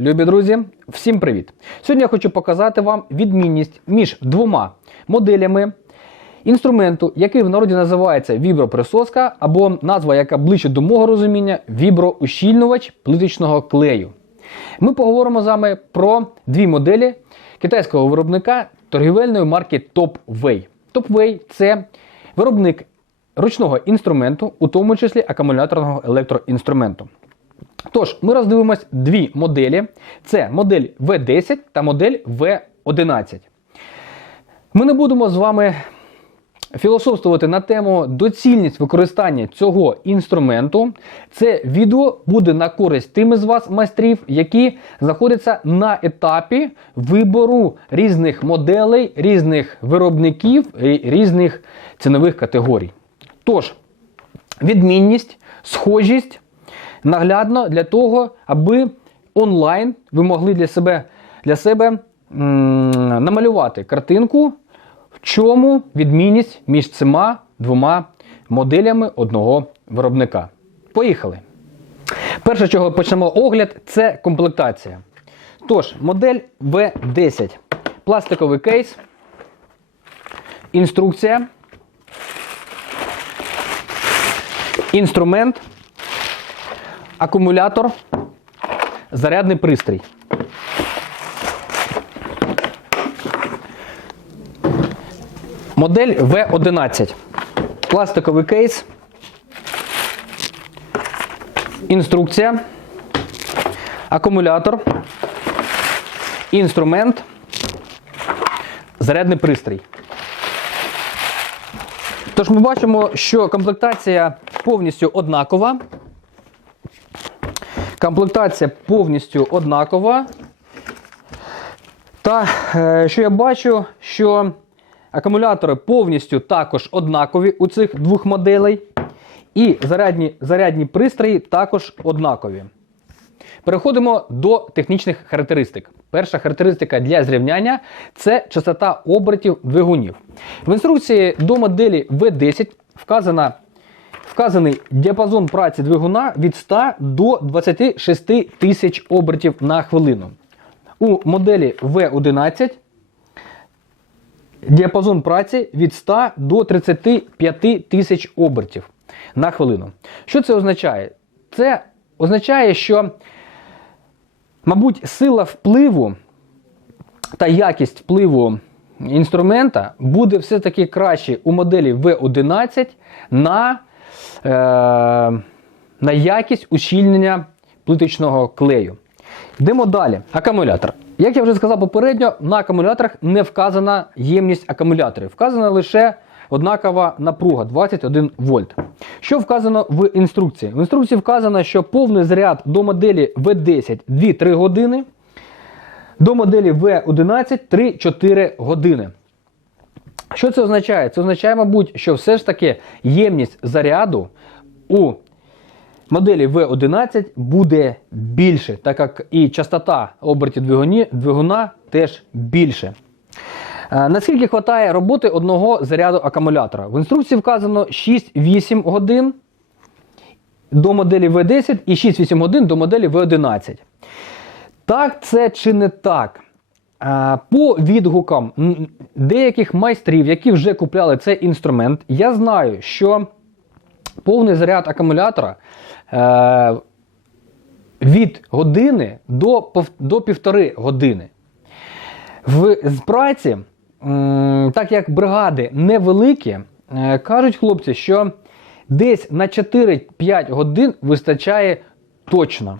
Любі друзі, всім привіт! Сьогодні я хочу показати вам відмінність між двома моделями інструменту, який в народі називається віброприсоска, або назва, яка ближче до мого розуміння, віброущільнювач плиточного клею. Ми поговоримо з вами про дві моделі китайського виробника торгівельної марки Topway. Topway – це виробник ручного інструменту, у тому числі акумуляторного електроінструменту. Тож, ми роздивимось дві моделі: це модель V10 та модель V11. Ми не будемо з вами філософствувати на тему доцільність використання цього інструменту. Це відео буде на користь тим із вас, майстрів, які знаходяться на етапі вибору різних моделей, різних виробників і різних цінових категорій. Тож, відмінність, схожість наглядно для того, аби онлайн ви могли для себе, для себе м, намалювати картинку, в чому відмінність між цими двома моделями одного виробника. Поїхали. Перше, чого почнемо огляд, це комплектація. Тож, модель V10. Пластиковий кейс, інструкція, інструмент, акумулятор, зарядний пристрій. Модель V11. Пластиковий кейс. Інструкція. Акумулятор. Інструмент. Зарядний пристрій. Тож ми бачимо, що комплектація повністю однакова. Комплектація повністю однакова. Та е, що я бачу, що акумулятори повністю також однакові у цих двох моделей. І зарядні, зарядні пристрої також однакові. Переходимо до технічних характеристик. Перша характеристика для зрівняння це частота обертів двигунів. В інструкції до моделі V10 вказана Вказаний діапазон праці двигуна від 100 до 26 тисяч обертів на хвилину. У моделі V11 діапазон праці від 100 до 35 тисяч обертів на хвилину. Що це означає? Це означає, що, мабуть, сила впливу та якість впливу інструмента буде все-таки краще у моделі V11 на Е, на якість ущільнення плиточного клею. Йдемо далі. Акумулятор. Як я вже сказав попередньо, на акумуляторах не вказана ємність акумуляторів. Вказана лише однакова напруга 21 вольт. Що вказано в інструкції? В інструкції вказано, що повний заряд до моделі V10 2-3 години, до моделі V11 3-4 години. Що це означає? Це означає, мабуть, що все ж таки ємність заряду у моделі V11 буде більше, так як і частота обертів двигуні, двигуна теж більше. Е, наскільки вистачає роботи одного заряду акумулятора? В інструкції вказано 6-8 годин до моделі V10 і 6-8 годин до моделі V11. Так, це чи не так? По відгукам деяких майстрів, які вже купляли цей інструмент, я знаю, що повний заряд акумулятора е, від години до, до півтори години. В праці, так як бригади невеликі, е, кажуть хлопці, що десь на 4-5 годин вистачає точно.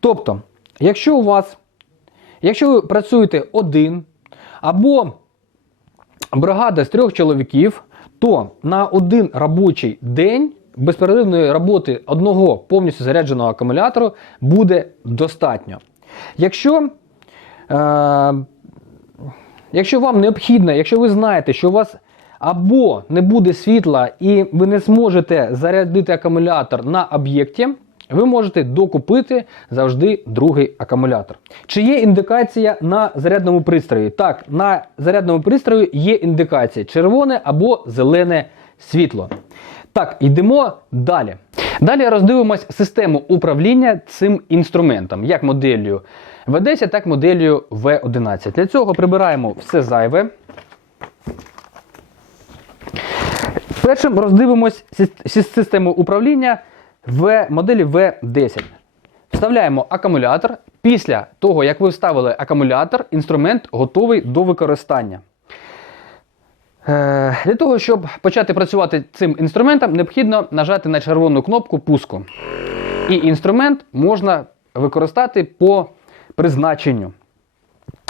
Тобто, якщо у вас Якщо ви працюєте один або бригада з трьох чоловіків, то на один робочий день безперервної роботи одного повністю зарядженого акумулятору буде достатньо. Якщо, е, якщо вам необхідно, якщо ви знаєте, що у вас або не буде світла і ви не зможете зарядити акумулятор на об'єкті, ви можете докупити завжди другий акумулятор. Чи є індикація на зарядному пристрої? Так, на зарядному пристрої є індикація червоне або зелене світло. Так, йдемо далі. Далі роздивимось систему управління цим інструментом, як моделлю V10, так і моделлю V11. Для цього прибираємо все зайве. Першим роздивимось сис- сис- систему управління в моделі V10. Вставляємо акумулятор. Після того, як ви вставили акумулятор, інструмент готовий до використання. Е, Для того, щоб почати працювати цим інструментом, необхідно нажати на червону кнопку пуску. І інструмент можна використати по призначенню.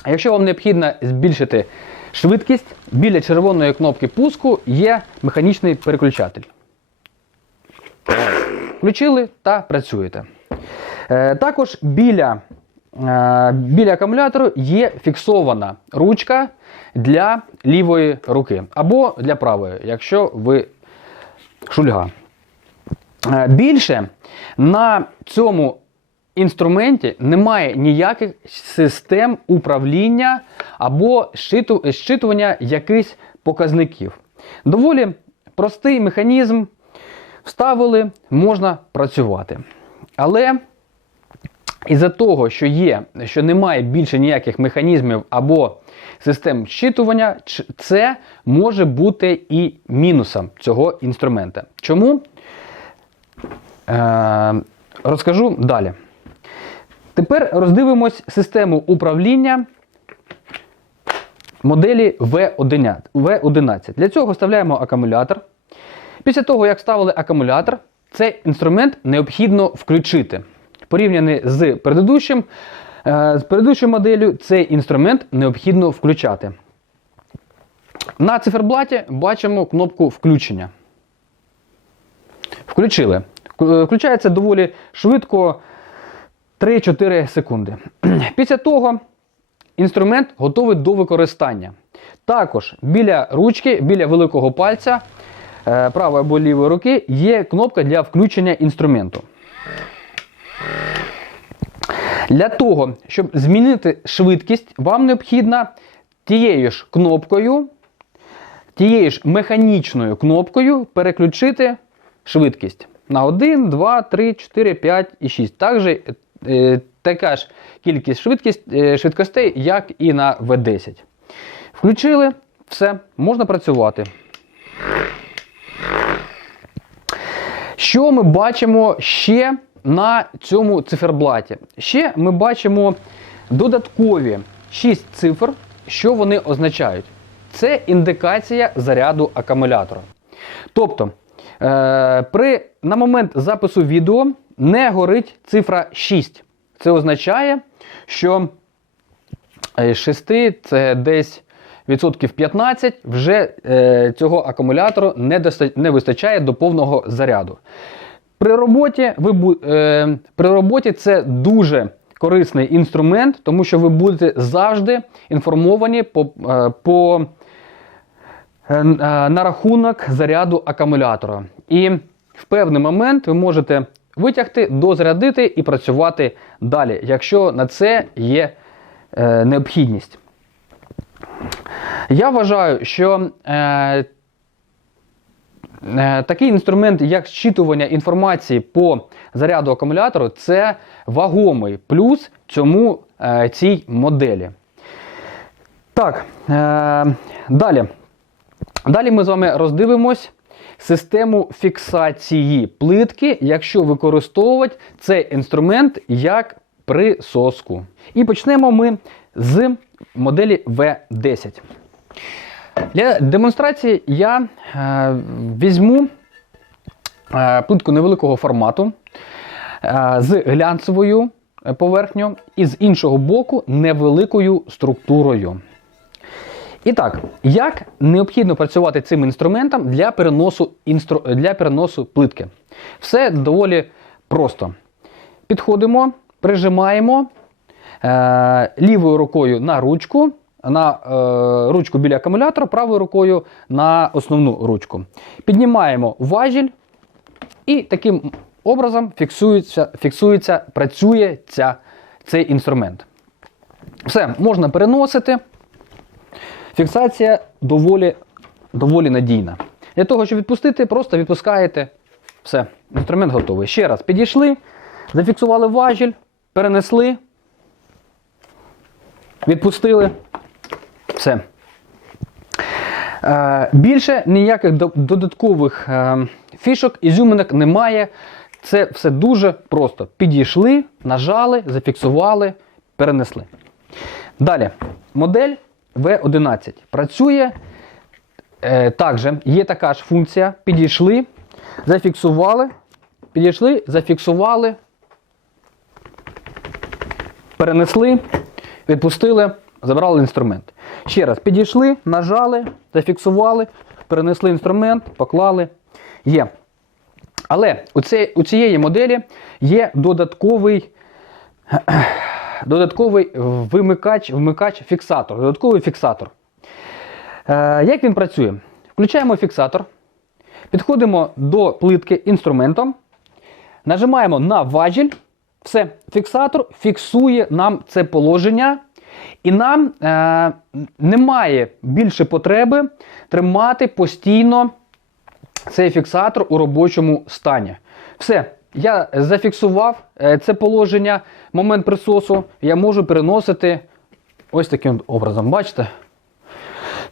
Якщо вам необхідно збільшити швидкість, біля червоної кнопки пуску є механічний переключатель. Включили та працюєте. Е, Також біля, е, біля акумулятору є фіксована ручка для лівої руки або для правої, якщо ви шульга. Е, Більше на цьому інструменті немає ніяких систем управління або щиту- щитування якихось показників. Доволі простий механізм. Вставили, можна працювати. Але із-за того, що є, що немає більше ніяких механізмів або систем щитування, це може бути і мінусом цього інструмента. Чому? Е, розкажу далі. Тепер роздивимось систему управління моделі V11. V11. Для цього вставляємо акумулятор. Після того, як вставили акумулятор, цей інструмент необхідно включити. Порівняно з предыдущим, е, з предыдущою моделлю, цей інструмент необхідно включати. На циферблаті бачимо кнопку включення. Включили. Включається доволі швидко 3-4 секунди. Після того інструмент готовий до використання. Також біля ручки, біля великого пальця е, правої або лівої руки є кнопка для включення інструменту. Для того, щоб змінити швидкість, вам необхідно тією ж кнопкою, тією ж механічною кнопкою переключити швидкість на 1, 2, 3, 4, 5 і 6. Також е, така ж кількість швидкість, е, швидкостей, як і на V10. Включили, все, можна працювати. Що ми бачимо ще на цьому циферблаті? Ще ми бачимо додаткові 6 цифр, що вони означають. Це індикація заряду акумулятора. Тобто, е, при, на момент запису відео не горить цифра 6. Це означає, що е, 6 це десь відсотків 15 вже е, цього акумулятору не, доста- не вистачає до повного заряду. При роботі, ви, е, при роботі це дуже корисний інструмент, тому що ви будете завжди інформовані по, е, по е, е, на рахунок заряду акумулятора. І в певний момент ви можете витягти, дозарядити і працювати далі, якщо на це є е, необхідність. Я вважаю, що е, е, такий інструмент, як зчитування інформації по заряду акумулятору, це вагомий плюс цьому е, цій моделі. Так, е, далі. Далі ми з вами роздивимось систему фіксації плитки, якщо використовувати цей інструмент як присоску. І почнемо ми з моделі V10. Для демонстрації я е, візьму е, плитку невеликого формату е, з глянцевою поверхнею і з іншого боку невеликою структурою. І так, як необхідно працювати цим інструментом для переносу, інстру... для переносу плитки? Все доволі просто. Підходимо, прижимаємо е, лівою рукою на ручку, на е, ручку біля акумулятора, правою рукою на основну ручку. Піднімаємо важіль і таким образом фіксується, фіксується працює ця, цей інструмент. Все, можна переносити. Фіксація доволі, доволі надійна. Для того, щоб відпустити, просто відпускаєте. Все, інструмент готовий. Ще раз підійшли, зафіксували важіль, перенесли відпустили. Все. Е, Більше ніяких додаткових е, фішок, ізюминок немає. Це все дуже просто. Підійшли, нажали, зафіксували, перенесли. Далі, модель V11 працює. Е, також є така ж функція. Підійшли, зафіксували, підійшли, зафіксували, перенесли, відпустили, забрали інструмент. Ще раз, підійшли, нажали, зафіксували, перенесли інструмент, поклали. Є. Але у, цей, у цієї моделі є додатковий, додатковий вимикач, вмикач фіксатор. Додатковий фіксатор. Е, як він працює? Включаємо фіксатор, підходимо до плитки інструментом, нажимаємо на важіль. Все, фіксатор фіксує нам це положення, і нам е, немає більше потреби тримати постійно цей фіксатор у робочому стані. Все, я зафіксував е, це положення, момент присосу, я можу переносити ось таким образом. Бачите?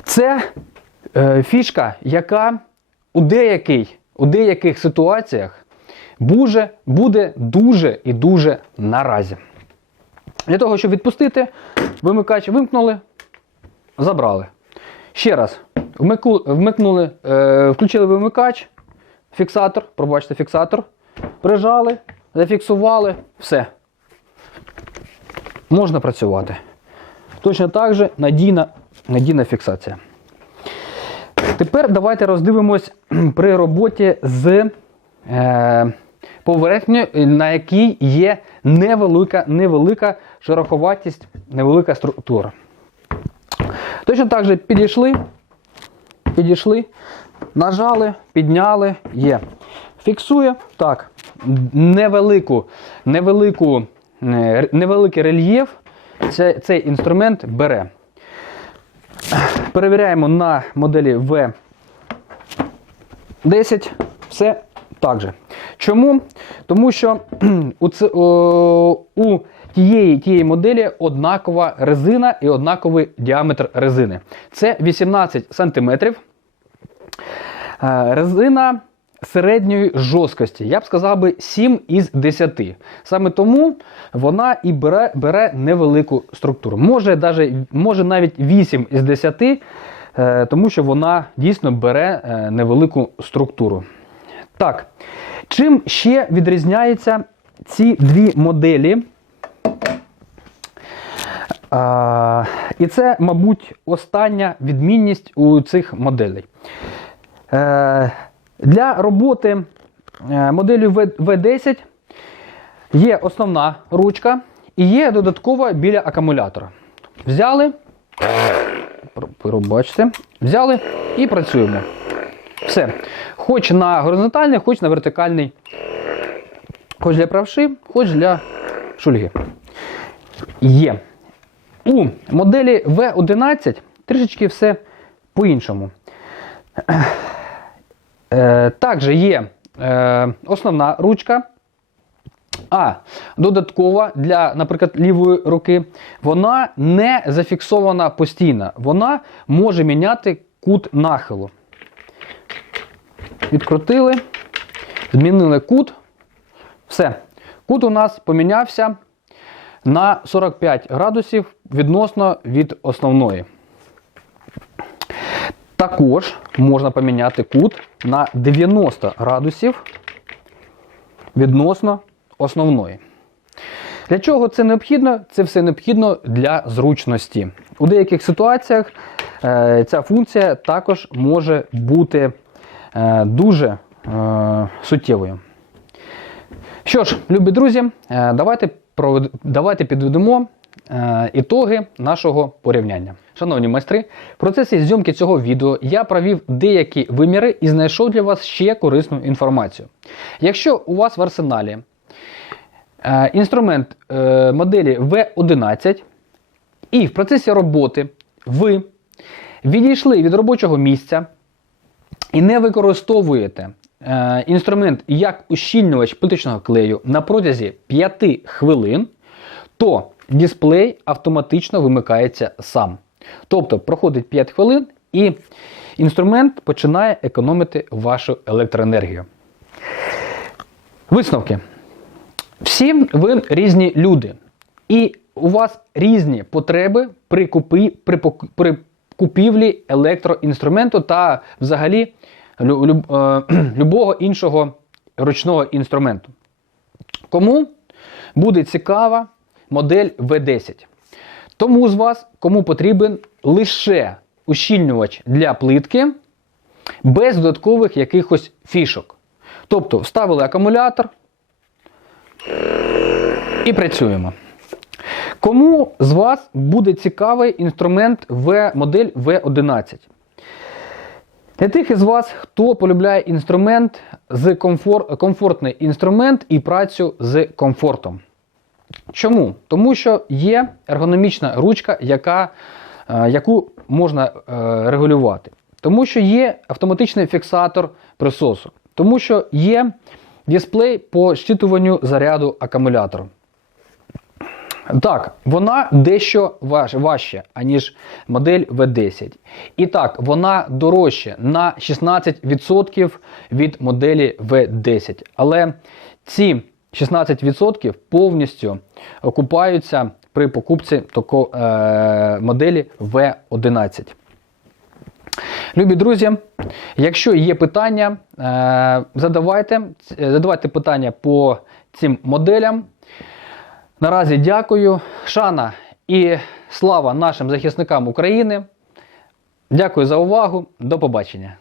Це е, фішка, яка у, деякий, у деяких ситуаціях буде, буде дуже і дуже наразі. Для того, щоб відпустити, вимикач вимкнули, забрали. Ще раз, вмикнули, е, включили вимикач, фіксатор, пробачте, фіксатор, прижали, зафіксували, все. Можна працювати. Точно так же надійна, надійна фіксація. Тепер давайте роздивимось при роботі з е, поверхнею, на якій є невелика, невелика шероховатість, невелика структура. Точно так же підійшли, підійшли, нажали, підняли, є. Фіксує так, невелику, невелику, е, невеликий рельєф цей, цей інструмент бере. Перевіряємо на моделі V10. Все так же. Чому? Тому що у, о, у тієї, тієї моделі однакова резина і однаковий діаметр резини. Це 18 см. Резина середньої жорсткості, я б сказав би 7 із 10. Саме тому вона і бере, бере невелику структуру. Може, даже, може навіть 8 із 10, е, тому що вона дійсно бере е, невелику структуру. Так, чим ще відрізняються ці дві моделі? А, і це, мабуть, остання відмінність у цих моделей. Е, для роботи е, моделі V10 є основна ручка і є додаткова біля акумулятора. Взяли, пробачте, взяли і працюємо. Все. Хоч на горизонтальний, хоч на вертикальний. Хоч для правши, хоч для шульги. Є. У моделі V11 трішечки все по-іншому. Е, Також є е, основна ручка, а додаткова для, наприклад, лівої руки, вона не зафіксована постійно. Вона може міняти кут нахилу. Відкрутили, змінили кут. Все. Кут у нас помінявся на 45 градусів відносно від основної. Також можна поміняти кут на 90 градусів відносно основної. Для чого це необхідно? Це все необхідно для зручності. У деяких ситуаціях е, ця функція також може бути дуже е, суттєвою. Що ж, любі друзі, е, давайте, давайте підведемо е, ітоги нашого порівняння. Шановні майстри, в процесі зйомки цього відео я провів деякі виміри і знайшов для вас ще корисну інформацію. Якщо у вас в арсеналі е, інструмент е, моделі V11, і в процесі роботи ви відійшли від робочого місця і не використовуєте е, інструмент як ущільнювач плиточного клею на протязі 5 хвилин, то дисплей автоматично вимикається сам. Тобто проходить 5 хвилин і інструмент починає економити вашу електроенергію. Висновки. Всі ви різні люди, і у вас різні потреби при, купі, при, при купівлі електроінструменту та взагалі е, любого іншого ручного інструменту. Кому буде цікава модель V10? Тому з вас, кому потрібен лише ущільнювач для плитки без додаткових якихось фішок. Тобто вставили акумулятор і працюємо. Кому з вас буде цікавий інструмент в модель V11? Для тих із вас, хто полюбляє інструмент з комфор... комфортний інструмент і працю з комфортом. Чому? Тому що є ергономічна ручка, яка, е, яку можна е, регулювати. Тому що є автоматичний фіксатор присосу. Тому що є дисплей по щитуванню заряду акумулятору. Так, вона дещо важ, важча, аніж модель V10. І так, вона дорожча на 16% від моделі V10. Але ці 16% повністю окупаються при покупці тако, е, моделі V11. Любі друзі, якщо є питання, е, задавайте, задавайте питання по цим моделям. Наразі дякую. Шана і слава нашим захисникам України. Дякую за увагу. До побачення.